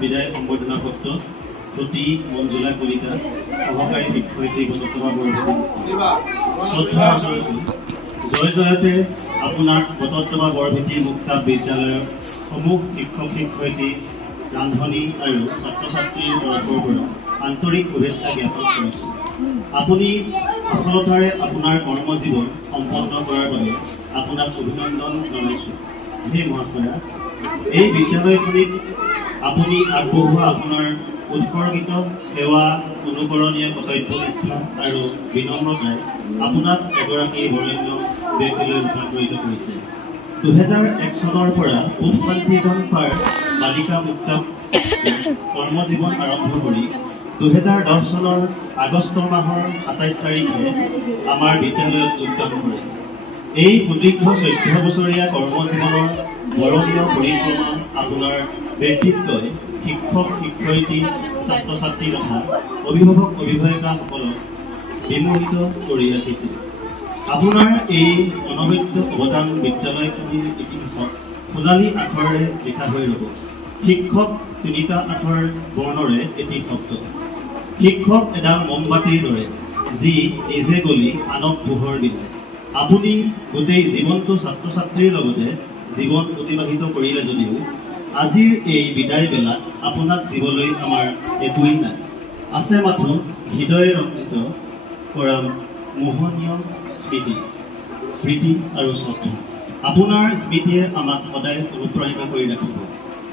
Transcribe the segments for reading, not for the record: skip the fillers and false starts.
বিদায় সম্বৰ্ধনা পত্ৰ প্ৰতি মঞ্জুলা কলিতা সহকাৰী শিক্ষয়িত্ৰী বটতমা জয় জয়তে আপোনাক বটতমা বৰভেটি মুক্তা বিদ্যালয়ৰ সমূহ শিক্ষক শিক্ষয়িত্ৰী ৰান্ধনী আৰু ছাত্ৰ ছাত্ৰীৰ তৰফৰ পৰা আন্তৰিক শুভেচ্ছা জ্ঞাপন কৰিছোঁ। আপুনি সফলতাৰে আপোনাৰ কৰ্মজীৱন সম্পন্ন কৰাৰ বাবে আপোনাক অভিনন্দন জনাইছোঁ। হে মহাশয়া, এই বিদ্যালয়খনিত আপুনি আগবঢ়োৱা আপোনাৰ উৎসৰ্গিত সেৱা অনুকৰণীয় কৰ্তব্যনিষ্ঠা আৰু বিনম্ৰতাই আপোনাক এগৰাকী বৰেণ্য ব্যক্তিলৈ ৰূপান্তৰিত কৰিছে। 2001 চনৰ পৰা উৎপাদিতন পাৰ বালিকা মুক্ত কৰ্মজীৱন আৰম্ভ কৰি 2010 চনৰ আগষ্ট মাহৰ 27 তাৰিখে আমাৰ বিদ্যালয়ত যোগদান কৰে। এই সুদীৰ্ঘ 14 বছৰীয়া কৰ্মজীৱনৰ বৰণীয় পৰিক্ৰমা আপোনাৰ ব্যক্তিত্বই শিক্ষক শিক্ষয়িত্ৰী ছাত্ৰ ছাত্ৰী তথা অভিভাৱক অভিভাৱিকাসকলক বিমোহিত কৰি ৰাখিছে। আপোনাৰ এই অনবদ্য অৱদান বিদ্যালয়খনিৰ ইতিহাসত সোণালী আখৰেৰে লিখা হৈ ৰ'ব। শিক্ষক তিনিটা আখৰ বৰ্ণৰে এটি শব্দ। শিক্ষক এডাল মমবাতিৰ দৰে যি নিজে গলি আনক পোহৰ দিলে। আপুনি গোটেই জীৱনটো ছাত্ৰ ছাত্ৰীৰ লগতে জীৱন অতিবাহিত কৰিলে যদিও আজিৰ এই বিদায় বেলাত আপোনাক দিবলৈ আমাৰ একোৱেই নাই। আছে মাথো হৃদয় ৰঞ্জিত কৰা মোহনীয় স্মৃতি আৰু শ্ৰদ্ধা। আপোনাৰ স্মৃতিয়ে আমাক সদায় অনুপ্ৰাণিত কৰি ৰাখিব।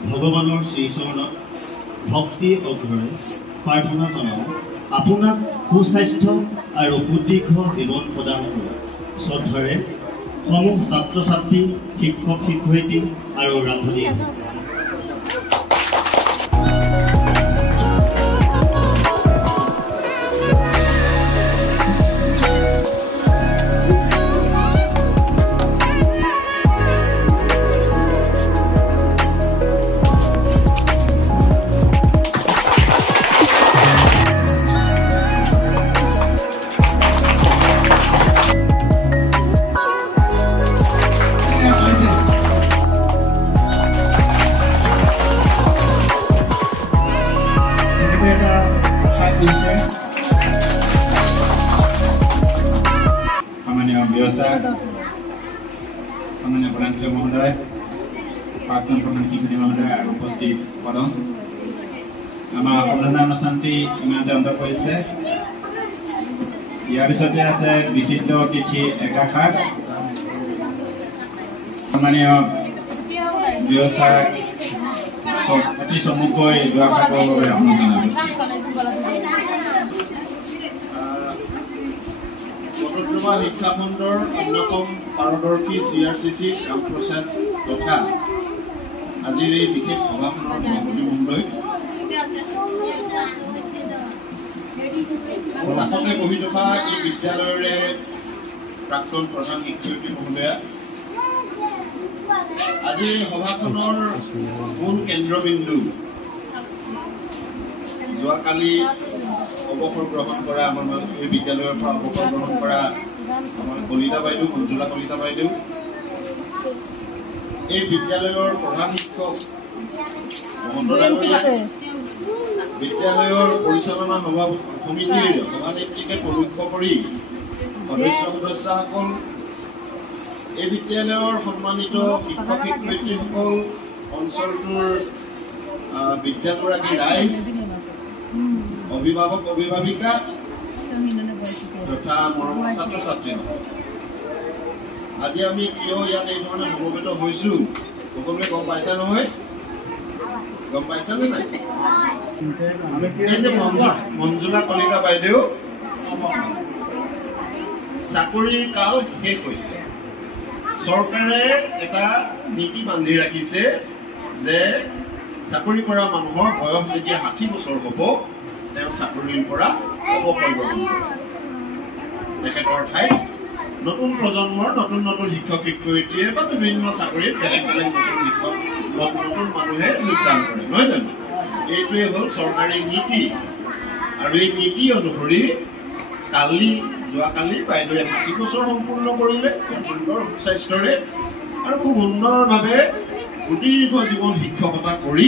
ভগৱানৰ শ্ৰীচৰণত ভক্তি অগ্ৰৰে প্ৰাৰ্থনা জনাওঁ আপোনাক সুস্বাস্থ্য আৰু সুদীৰ্ঘ জীৱন প্ৰদান কৰে। শ্ৰদ্ধাৰে সমূহ ছাত্ৰ ছাত্ৰী শিক্ষক শিক্ষয়িত্ৰী আৰু ৰান্ধনী। माननीय प्रधानमंत्री महोदय, प्राक्तन प्रधानमंत्री महोदय उपस्थित पदम आमार अभिनंदन अनुष्ठानটি ইমানতে অন্ত কৰিছে। ইয়াৰ পিছতে আছে বিশিষ্ট অতিথি একাষাৰ মাননীয় ব্যৱসায়িক অতি সম্মুখলৈ দুআষাৰ ক'বৰ বাবে অনুৰোধ জনাইছোঁ। বটদ্ৰৱা শিক্ষাখণ্ডৰ অন্যতম পাৰদৰ্শী CRCC ৰামপ্ৰসাদ তথা আজিৰ এই বিশেষ সভাখনৰ সভাপতি মহোদয়, কাষতে বহি থকা এই বিদ্যালয়ৰে প্ৰাক্তন প্ৰধান শিক্ষয়িত্ৰী মহোদয়া, আজিৰ এই সভাখনৰ মূল কেন্দ্ৰবিন্দু যোৱাকালি অৱসৰ গ্ৰহণ কৰা আমাৰ এই বিদ্যালয়ৰ পৰা অৱসৰ গ্ৰহণ কৰা আমাৰ কলিতা বাইদেউ, মঞ্জুলা কলিতা বাইদেউ, এই বিদ্যালয়ৰ প্ৰধান শিক্ষক মহন্ত ডাঙৰীয়া, বিদ্যালয়ৰ পৰিচালনা সমিতিৰ সভানেত্ৰীকে পৰোক্ষ কৰি সদস্যসকল এই বিদ্যালয়ৰ সন্মানিত শিক্ষক শিক্ষয়িত্ৰীসকল অঞ্চলটোৰ বিদ্যালয়গৰাকী ৰাইজ অভিভাৱক অভিভাৱিকা তথা মৰমৰ ছাত্ৰ ছাত্ৰীসকল আজি আমি কিয় ইয়াত এই ধৰণে সমবেত হৈছোঁ সকলোৱে গম পাইছা নহয় গম পাইছানে নাই এই যে মঞ্জুলা কলিতা বাইদেউ চাকৰিৰ কাল শেষ হৈছে চৰকাৰে এটা নীতি বান্ধি ৰাখিছে যে চাকৰি কৰা মানুহৰ বয়স যেতিয়া 60 বছৰ হ'ব তেওঁ চাকৰিৰ পৰা অৱসৰ গ্ৰহণ কৰে তেখেতৰ ঠাইত নতুন প্ৰজন্মৰ নতুন নতুন শিক্ষক শিক্ষয়িত্ৰীয়ে বা বিভিন্ন চাকৰিত বেলেগ বেলেগ নতুন শিক্ষক নতুন মানুহে যোগদান কৰে নহয় জানো এইটোৱে হ'ল চৰকাৰী নীতি আৰু এই নীতি অনুসৰি যোৱাকালি বাইদেৱে 60 বছৰ সম্পূৰ্ণ কৰিলে সুন্দৰ সুস্বাস্থ্যৰে আৰু খুব সুন্দৰভাৱে সুদীৰ্ঘ জীৱন শিক্ষকতা কৰি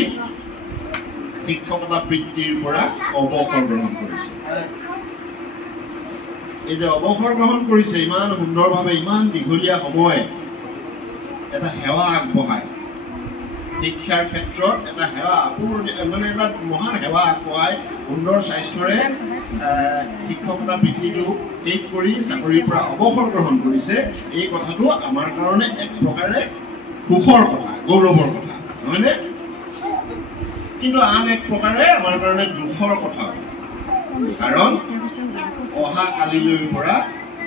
শিক্ষকতা বৃত্তিৰ পৰা অৱসৰ গ্ৰহণ কৰিছে এই যে অৱসৰ গ্ৰহণ কৰিছে ইমান সুন্দৰভাৱে ইমান দীঘলীয়া সময় এটা সেৱা আগবঢ়ায় শিক্ষাৰ ক্ষেত্ৰত এটা সেৱা মানে এটা মহান সেৱা আগবঢ়ায় সুন্দৰ স্বাস্থ্যৰে শিক্ষকতা বৃত্তিটো শেষ কৰি চাকৰিৰ পৰা অৱসৰ গ্ৰহণ কৰিছে এই কথাটো আমাৰ কাৰণে এক প্ৰকাৰে সুখৰ কথা গৌৰৱৰ কথা নহয়নে কিন্তু আন এক প্ৰকাৰে আমাৰ কাৰণে দুখৰ কথা কাৰণ অহা কালিলৈৰ পৰা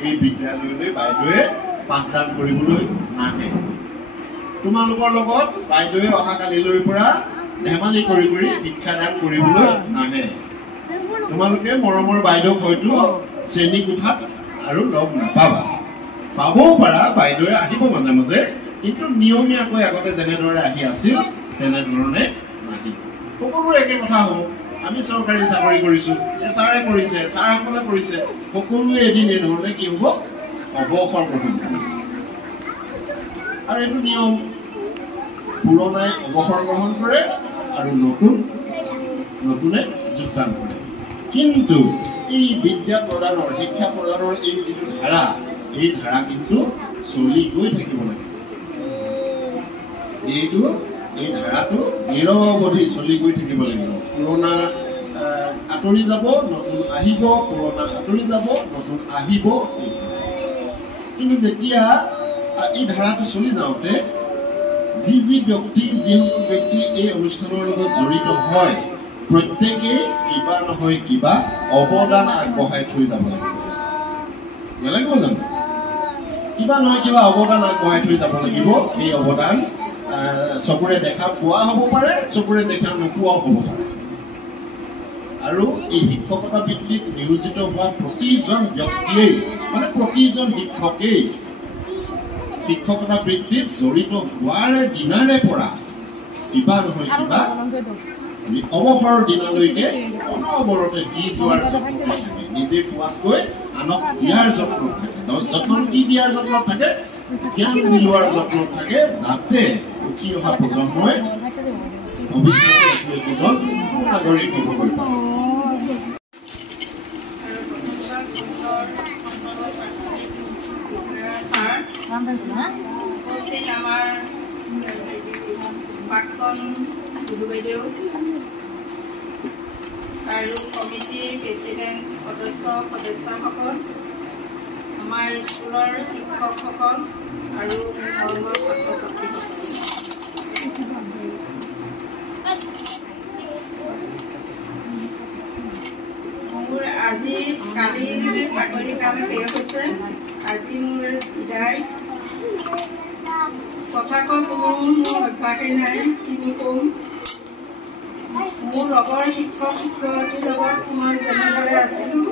এই বিদ্যালয়লৈ বাইদেৱে পাঠদান কৰিবলৈ নাহে তোমালোকৰ লগত বাইদেৱে অহা কালিলৈৰ পৰা ধেমালি কৰি কৰি শিক্ষাদান কৰিবলৈ নাহে তোমালোকে মৰমৰ বাইদেউক হয়তো শ্ৰেণী কোঠাত আৰু লগ নাপাবা পাবও পাৰা বাইদেৱে আহিব মাজে মাজে কিন্তু নিয়মীয়াকৈ আগতে যেনেদৰে আহি আছিল তেনেধৰণে নাহিব সকলোৰে একে কথা হ'ব আমি চৰকাৰী চাকৰি কৰিছোঁ ছাৰে কৰিছে ছাৰসকলে কৰিছে সকলোৱে এদিন এই ধৰণে কি হ'ব অৱসৰ গ্ৰহণ কৰিব আৰু এইটো নিয়ম পুৰণাই অৱসৰ গ্ৰহণ কৰে আৰু নতুনে যোগদান কৰে কিন্তু এই বিদ্যা প্ৰদানৰ শিক্ষা প্ৰদানৰ এই যিটো ধাৰা এই ধাৰা কিন্তু চলি গৈ থাকিব লাগে এই ধাৰাটো নিৰৱধি চলি গৈ থাকিব লাগিব পুৰণা আঁতৰি যাব নতুন আহিব পুৰণা আঁতৰি যাব নতুন আহিব কিন্তু যেতিয়া এই ধাৰাটো চলি যাওঁতে যি ব্যক্তি যিসকল ব্যক্তি এই অনুষ্ঠানৰ লগত জড়িত হয় প্ৰত্যেকেই কিবা নহয় কিবা অৱদান আগবঢ়াই থৈ যাব লাগিব জানো কিবা নহয় কিবা অৱদান আগবঢ়াই থৈ যাব লাগিব এই অৱদান চকুৰে দেখা পোৱা হ'ব পাৰে চকুৰে দেখা নোপোৱাও হ'ব পাৰে আৰু এই শিক্ষকতা বৃত্তিত নিয়োজিত হোৱা প্ৰতিজন ব্যক্তিয়েই মানে প্ৰতিজন শিক্ষকেই শিক্ষকতা বৃত্তিত জড়িত হোৱাৰ দিনাৰে পৰা কিবা নহয় কিবা অৱসৰৰ দিনলৈকে অনবৰতে দি যোৱাৰ যত্ন থাকে নিজে পোৱাতকৈ আনক দিয়াৰ যত্ন থাকে যত্ন কি দিয়াৰ যত্ন থাকে জ্ঞান দিলোৱাৰ যত্ন থাকে যাতে উঠি অহা প্ৰজন্মই ভৱিষ্যতে এজন নাগৰিক হ'বলৈ পাৰে প্ৰাক্তন গুৰু বাইদেউ আৰু কমিটিৰ প্ৰেচিডেণ্ট সদস্যসকল আমাৰ স্কুলৰ শিক্ষকসকল আৰু ধৰ্মৰ ছাত্ৰ ছাত্ৰীসকল মোৰ আজি কালি চাকৰিৰ কাম শেষ হৈছে আজি মোৰ বিদায় কথা কৈ কোনো মোৰ অভ্যাসেই নাই কিনো ক'ম মোৰ লগৰ শিক্ষক শিক্ষয়িত্ৰীৰ লগত মই যেনেদৰে আছিলোঁ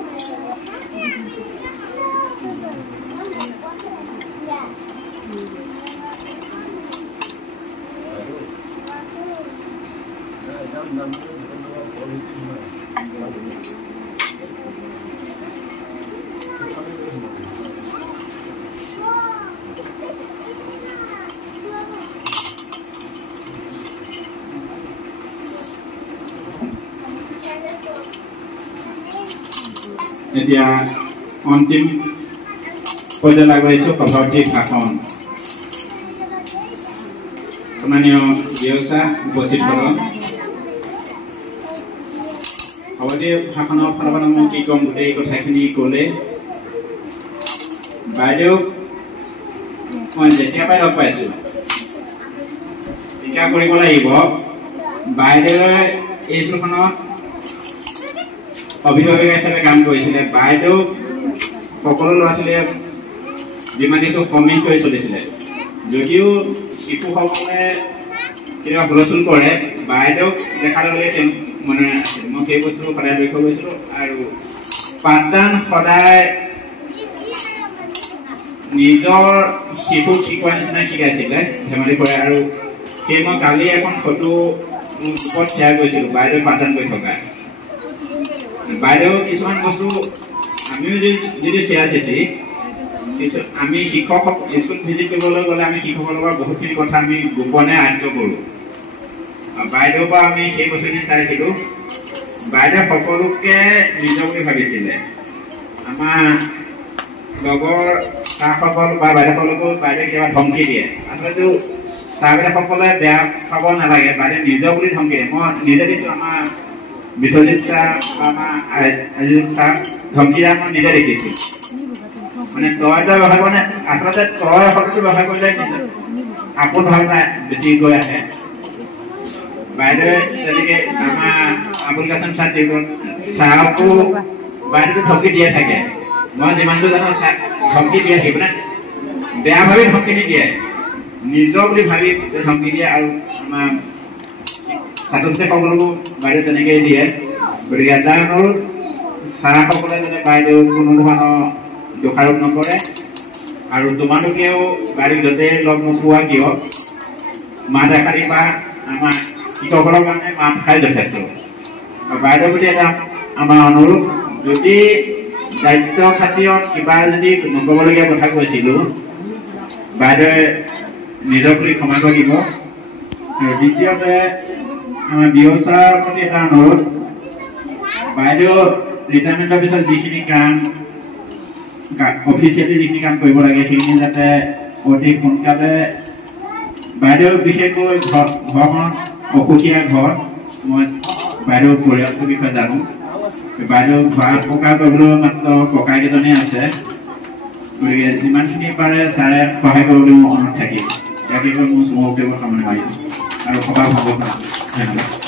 এতিয়া অন্তিম পৰ্যায়লৈ আগবাঢ়িছোঁ সভাপতি ভাষণ সন্মানীয় ব্যয়সা উপস্থিত হ'ল সভাপতি ভাষণৰ ফালৰ পৰা মই কি ক'ম গোটেই কথাখিনি ক'লে বাইদেউক মই যেতিয়াৰ পৰাই লগ পাইছোঁ টিকা কৰিব লাগিব বাইদেৱে এই স্কুলখনত অভিভাৱক হিচাপে কাম কৰিছিলে বাইদেউ সকলো ল'ৰা ছোৱালীয়ে যিমান কিছু কমেণ্ট কৰি চলিছিলে যদিও শিশুসকলে কেতিয়াবা হুলস্থুল কৰে বাইদেউক দেখাৰ লগে লগে মানে মই সেই বস্তুটো সদায় লক্ষ্য কৰিছিলোঁ আৰু পাঠদান সদায় নিজৰ শিশুক শিকোৱাৰ নিচিনা শিকাইছিলে ধেমালি কৰে আৰু সেই মই কালি এখন ফটো গ্ৰুপত শ্বেয়াৰ কৰিছিলোঁ বাইদেউ পাঠদান কৰি থকা বাইদেউ কিছুমান বস্তু আমিও যদি শ্বেয়াৰ চিছি আমি শিক্ষক স্কুল ভিজিট কৰিবলৈ গ'লে আমি শিক্ষকৰ লগত বহুতখিনি কথা আমি গোপনে আয়ত্ব কৰোঁ বাইদেউৰ পৰা আমি সেই বস্তুখিনি চাইছিলোঁ বাইদেউ সকলোকে নিজৰ বুলি ভাবিছিলে আমাৰ লগৰ ছাৰসকল বা বাইদেউসকলকো বাইদেৱে কেতিয়াবা ধমকি দিয়ে আচলতে ছাৰ বাইদেউসকলে বেয়া পাব নালাগে বাইদেউ নিজৰ বুলি ধমকি দিয়ে মই নিজে দিছোঁ আমাৰ বিশ্বজিৎ ছাৰ বা আমাৰ আজিজ ছাৰ ধমকি দিয়া মই নিজে দেখিছোঁ মানে তই ব্যৱহাৰ কৰে আচলতে তই শব্দটো ব্যৱহাৰ কৰিলে আপোন ভাৱনা বেছি গৈ আহে বাইদেৱে তেনেকে আমাৰ আবুল কাছেম ছাৰ ছাৰকো বাইদেউটো ধমকি দিয়ে থাকে মই যিমানটো জানো ধমকি দিয়ে থাকিব মানে বেয়া ভাবি ধমকি নিদিয়ে নিজৰ বুলি ভাবি ধমকি দিয়ে আৰু আমাৰ ছাত্ৰ ছাত্ৰীসকলকো বাইদেউ তেনেকেই দিয়ে গতিকে এটা অনুৰোধ ছাৰসকলে যাতে বাইদেউ কোনো ধৰণৰ দোষাৰোপ নকৰে আৰু তোমালোকেও বাইদেউ য'তে লগ নোপোৱা কিয় মাত এষাৰি বা আমাৰ শিক্ষকসকলৰ কাৰণে মাত খাই যথেষ্ট বাইদেউৰ প্ৰতি এটা আমাৰ অনুৰোধ যদি দায়িত্ব খাতিৰত কিবা যদি নক'বলগীয়া কথা কৈছিলোঁ বাইদেৱে নিজৰ প্ৰতি ক্ষমা কৰিব আৰু দ্বিতীয়তে আমাৰ ব্যয়সাৰ প্ৰতি এটা অনুৰোধ বাইদেউ ৰিটায়াৰমেণ্টৰ পিছত যিখিনি কাম অফিচিয়েলি যিখিনি কাম কৰিব লাগে সেইখিনি যাতে অতি সোনকালে বাইদেউ বিশেষকৈ ঘৰখন অসুখীয়া ঘৰ মই বাইদেউৰ পৰিয়ালটোৰ বিষয়ে জানো বাইদেউ ঘৰ পকা কৰিবলৈ মাত্ৰ ককাইকেইজনেই আছে গতিকে যিমানখিনি পাৰে ছাৰে সহায় কৰিবলৈ মোৰ অনুৰোধ থাকিল ইয়াকে কৈ মোৰ চমুকৈ সামৰণি মাৰিছোঁ আৰু সভা ভাব ধন্যবাদ